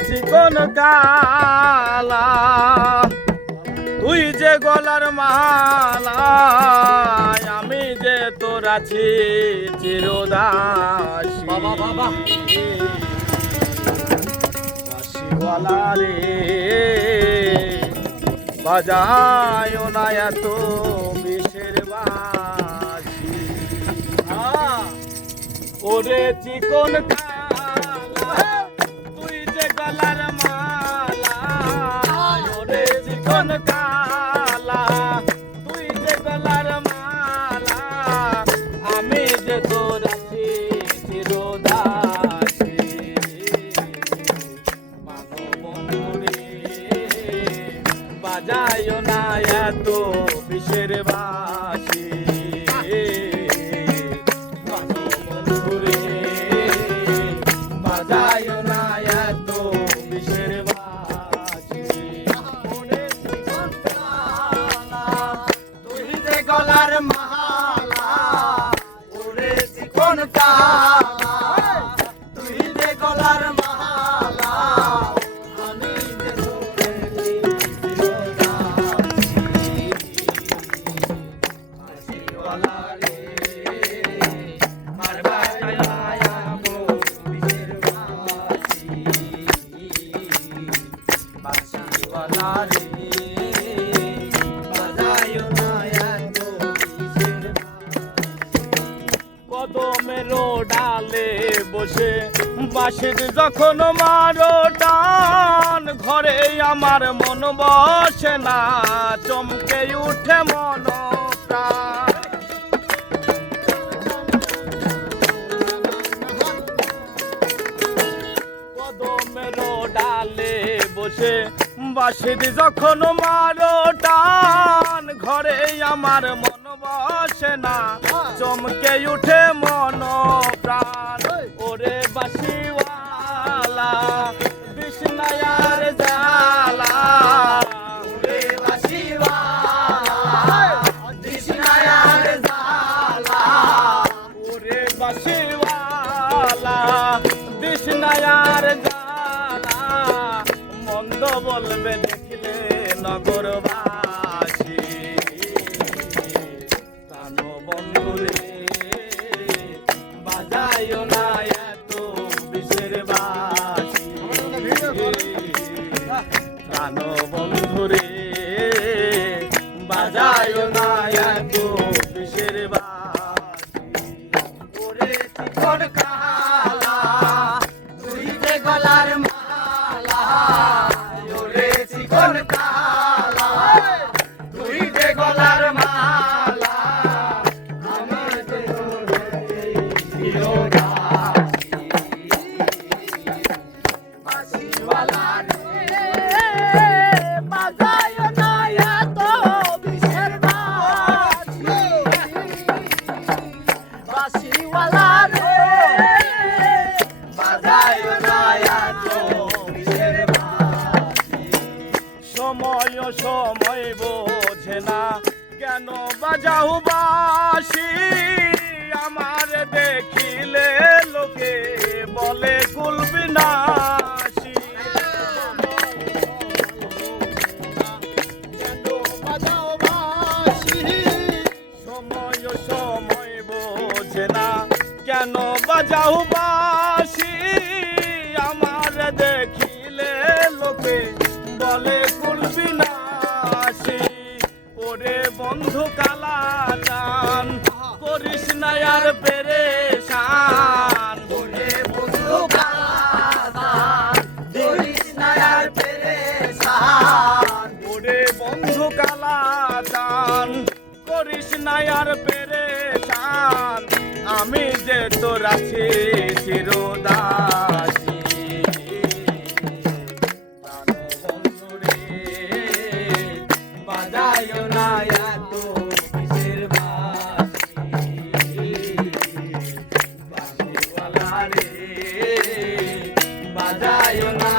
চিকন কালা তুই যে গলার মালা আমি যে তোর আছি চিরদাসী বাঁশিওয়ালা রে বাজায় না এত বিষের বাঁশি ওরে চিকন কালা তুই যে গলার মালা ওরে চিকন কালা তুই যে গলার মালা আমি যে তোর আছি চিরদাসী মানবন্ধুরে বাজায় না এত বিষের বাঁশি মানবন্ধুরে বাজায় না এত বিষের বাঁশি তুই যে গলার মালা ওরে চিকন কালা তুই যে গলার মালা আমি যে তোরে বাঁশিওয়ালা রে মার বাজায় আমো বিষের বাঁশি বাঁশিওয়ালা রে বাজায় না এত বিষের কদমের ডালে বসে বাঁশির যখন মারো টান ঘরে আমার মন বসে না চমকে উঠে মন প্রাণ কদমের ডালে বসে বাঁশির যখন মারো টান ঘরে আমার মন বসে না চমকে উঠে মন প্রাণ ওরে বাঁশিওয়ালা বিষ্ণায়ার জালা ওরে বাঁশিওয়ালা বিষ্ণায়ার জালা ওরে বাঁশিওয়ালা বিষ্ণায়ার জালা মন্দ বলবে দেখলে নগরবাসী প্রাণ বন্ধুরে বাজায় না এত বিষের বাঁশি প্রাণ বন্ধুরে বাজায় না এত বিষের বাঁশি ওরে চিকন কালা তুই যে গলার মালা ওরে চিকন কালা তুই যে গলার মালা আমার যে চিরদাসী বাঁশিওয়ালা রে বাজায় না এত বিষের বাঁশি বাঁশিওয়ালা রে বাজায় না এত বিষের বাঁশি সময় সময় বোঝে না কেন বাজাও বাঁশি আমার দেখিলে লোকে বলে কুলবিনাশী কেন বাজাও বাঁশি সময় সময় বোঝে না কেন বাজাও বাঁশি আমার দেখিলে লোকে বলে কুলবিনাশী ওরে বন্ধু কালা জান করিস না আর পেরেশান ওরে বন্ধু কালা জান করিস না আর পেরেশান ওরে বন্ধু কালা জান করিস না আর পেরেশান আমি যে তোর আছি চিরদাসী প্রাণ বন্ধুরে বাজায় না এত বিষের বাঁশি বাঁশিওয়ালা রে বাজায় না